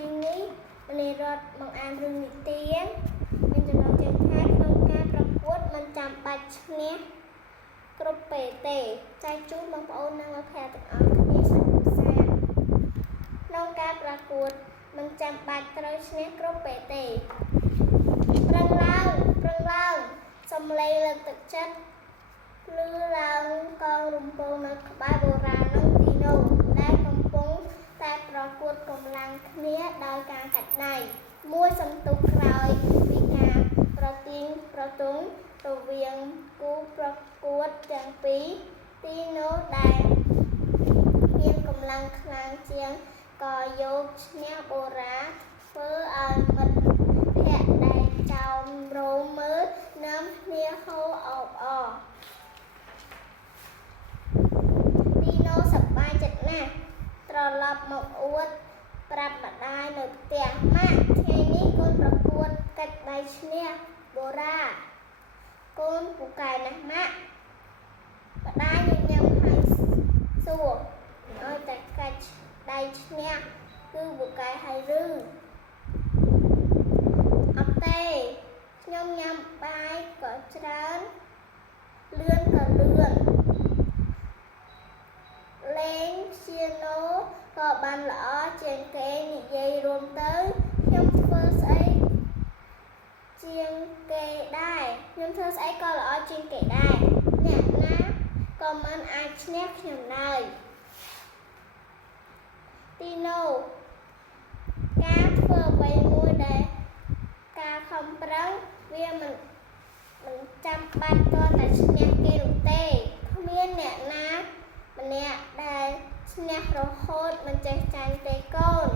ថ្ងៃនេះនាងរតមកអានរឿងនិទានមានចំណងជើងថាក្នុងការប្រកួតមិនចាំបាច់ឈ្នះគ្រប់ពេលទេចែកជូនបងប្អូននិងមិត្តភ័ក្តិទាំងអស់គ្នាសូមសាទក្នុងការប្រកួតមិនចាំបាច់ត្រូវឈ្នះគ្រប់ពេលទេប្រឹងឡើងសំឡេងលើកទឹកចិត្តឮឡើងកងរំពងនៅក្បែរបុរាណនឹងទីនោះដែលកំពុងតែប្រកួតកម្លាំងគ្នាដោយការកាច់ដៃមួយសន្ទុះក្រោយពីការប្រទាញប្រទង់រវាងគូប្រកួតទាំងពីរទីនោះដែលមានកម្លាំងខ្លាំងជាងក៏យកឈ្នះបុរាណធ្វើឲ្យមិត្តភក្តិដែលចោមរោមមើលនាំគ្នាហូរអបអរទីនោះសប្បាយចិត្តណាស់ត្រឡប់មកអួតប្រាប់ម្ដាយនៅផ្ទះម៉ាក់ថ្ងៃនេះកូនប្រកួតកាច់ដៃឈ្នះបុរាណកូនពូកែណាស់ម៉ាក់ម្ដាយញញឹមហើយសួរឲ្យតែកាច់ដៃឈ្នះគឺពូកែហើយឬអត់ទេខ្ញុំញ៉ាំបាយក៏ច្រើនលឿនក៏លឿនលេងព្យាណូក៏បានល្អជាងគេនិយាយរួមទៅខ្ញុំធ្វើស្អីជាងគេដែរខ្ញុំធ្វើស្អីក៏ល្អជាងគេដែរអ្នកណាក៏មិនអាចឈ្នះខ្ញុំឡើយទីនោះការធ្វើអ្វីមួយដែលការខំប្រឹងវាមិនចាំបាច់ទាល់តែឈ្នះគេនោះទេគ្មានអ្នកណាម្នាក់ដែលឈ្នះរហូតមិនចេះចាញ់ទេកូន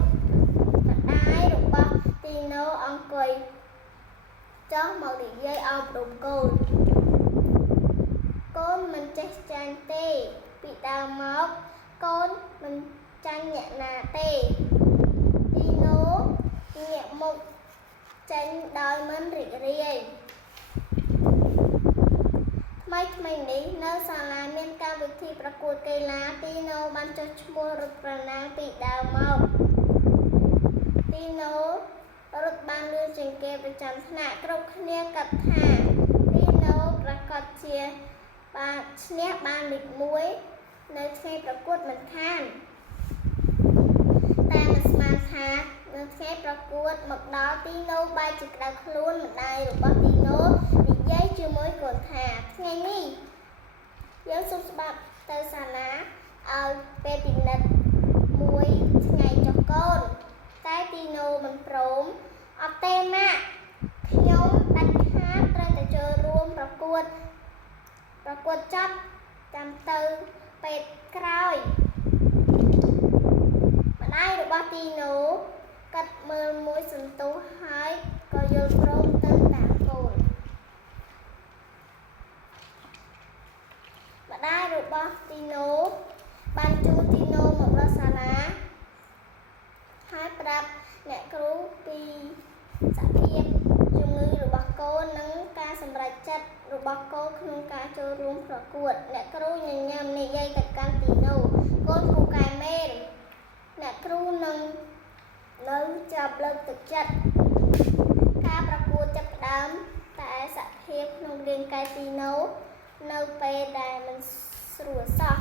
ម្ដាយរបស់ទីណូអង្គុយចុះមកនិយាយអប់រំកូនកូនមិនចេះចាញ់ទេពីដើមមកកូនមិនចាញ់អ្នកណាទេទីណូងាកមុខចេញដោយមិនរីករាយថ្មីនេះនៅសាលាមានកម្មវិធីប្រកួតកីឡាទីណូបានចុះឈ្មោះរត់ប្រណាំងពីដើមមកទីណូរត់បានលឿនជាងគេប្រចាំថ្នាក់គ្រប់គ្នាគិតថាទីណូប្រកាសជាបានឈ្នះបានលេខ1នៅថ្ងៃប្រកួតមិនខានតែមិនស្មានថានៅថ្ងៃប្រកួតមកដល់ទីណូបែរជាក្តៅខ្លួនម្ដាយរបស់ទីណូនិយាយជាមួយកូនថាថ្ងៃនេះយើងសុំស្បាប់ទៅសាលាឲ្យពេលពិនិត្យមួយថ្ងៃចុះកូនតែទីណូមិនព្រមអត់ទេម៉ាក់ខ្ញុំដាច់ខាតត្រូវតែចូលរួមប្រកួតចប់ចាំទៅពេលក្រោយម្ដាយរបស់ទីណូកាត់មើលមួយសន្ទុះហើយក៏យល់ព្រមទៅតាមកូនម្ដាយរបស់ទីណូបានជួលទីណូមកដល់សាលាហើយប្រាប់អ្នកគ្រូពីសភាពជំងឺរបស់កូននិងការសម្រេចចិត្តរបស់កូនក្នុងការចូលរួមប្រកួតអ្នកគ្រូញញឹមនិយាយទៅកាន់ទីណូកូនពូកែមែនអ្នកគ្រូនឹងនៅចាប់លើកទឹកចិត្តការប្រកួតចាប់ផ្ដើមតែសភាពក្នុងរាងកាយទីណូនៅពេលដែលមិនស្រួលសោះ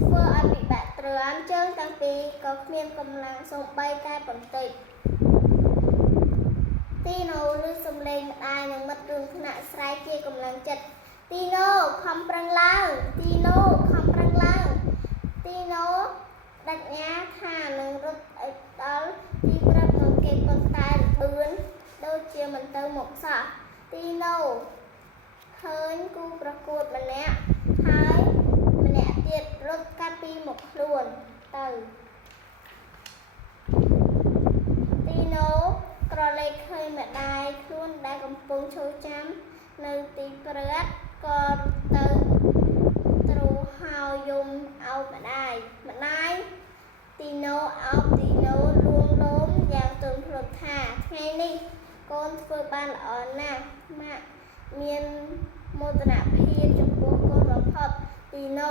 ធ្វើឲ្យពិបាកទ្រាំជើងទាំងពីរក៏គ្មានកម្លាំងសូម្បីតែបន្តិចទីណូឮសំឡេងម្ដាយនិងមិត្តរួមថ្នាក់ស្រែកជាកម្លាំងចិត្តទីណូខំប្រឹងឡើងទីណូខំប្រឹងឡើងទីណូបញ្ញាថានឹងរត់ឲ្យដល់ទីព្រឹកនឹងគេប៉ុន្តែលឿនដូចជាមិនទៅមុខសោះទីណូឃើញគូប្រកួតម្នាក់ហើយម្នាក់ទៀតរត់កាត់ពីមុខខ្លួនទៅទីណូក្រឡេកឃើញម្ដាយខ្លួនដែលកំពុងឈរចាំនៅទីព្រឹកក៏ទៅទ្រូហៅយំអោបម្ដាយទីណូអោបទីណូលួងលោមយ៉ាងទន់ភ្លន់ថាថ្ងៃនេះកូនធ្វើបានល្អណាស់ម៉ាក់មានមោទនភាពចំពោះកូនបំផុតទីណូ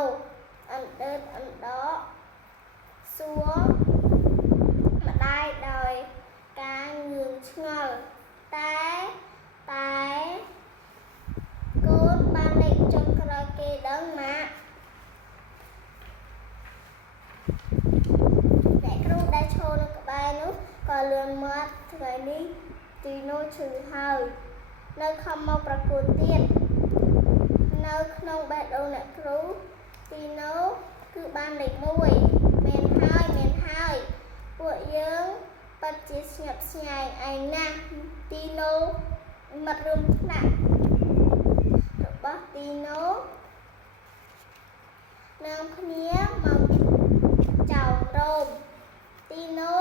អណ្ដើតអណ្ដោសួរម្ដាយដោយ អ្នកគ្រូដែលឈរនៅក្បែរនោះក៏លឿនមាត់ថ្ងៃនេះទីណូឈឺហើយនៅខំមកប្រកួតទៀតនៅក្នុងបេះដូងអ្នកគ្រូទីណូគឺបានលេខ1មែនហើយពួកយើងពិតជាស្ញប់ស្ញែងឯណាស់ទីណូមិត្តរួមថ្នាក់របស់ទីណូនាំគ្នាមកចោលរោមទីណូ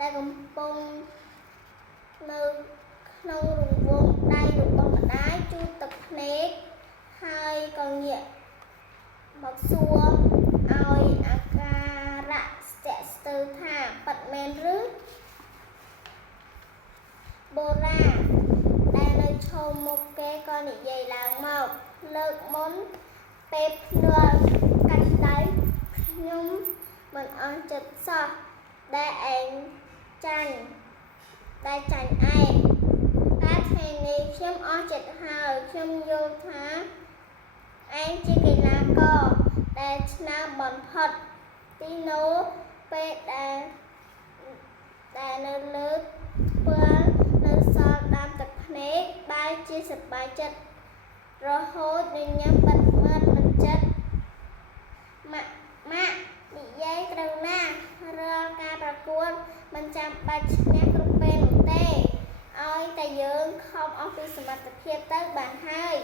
ដែលកំពុងនៅក្នុងរង្វង់ដៃរបស់ម្ដាយជូតទឹកភ្នែកហើយក៏ងាកមកសួរឲ្យអាការៈស្ទាក់ស្ទើរថាប៉ិតមែនឬបូរ៉ាដែលនៅឈរមុខគេក៏និយាយឡើងមកលើកមុនពេលភ្នាល់កាត់ដៃខ្ញុំមិនអន់ចិត្តសោះដែលឯងចាញ់ឯងតែថ្ងៃនេះខ្ញុំអស់ចិត្តហើយខ្ញុំយល់ថាឯងជាកីឡាករដែលឆ្នើមបំផុតទីណូពេលដែលនៅលើពេលនៅសល់ដាំទឹកភ្នែកបែរជាសប្បាយចិត្តរហូតញញឹមបិទមាត់មិនចិត្តម៉ាក់និយាយត្រូវណាស់រាល់ការប្រកួតមិនចាំបាច់ឈ្នះគ្រប់ពេលនោះទេឲ្យតែយើងខំអស់ពីសមត្ថភាពទៅបានហើយ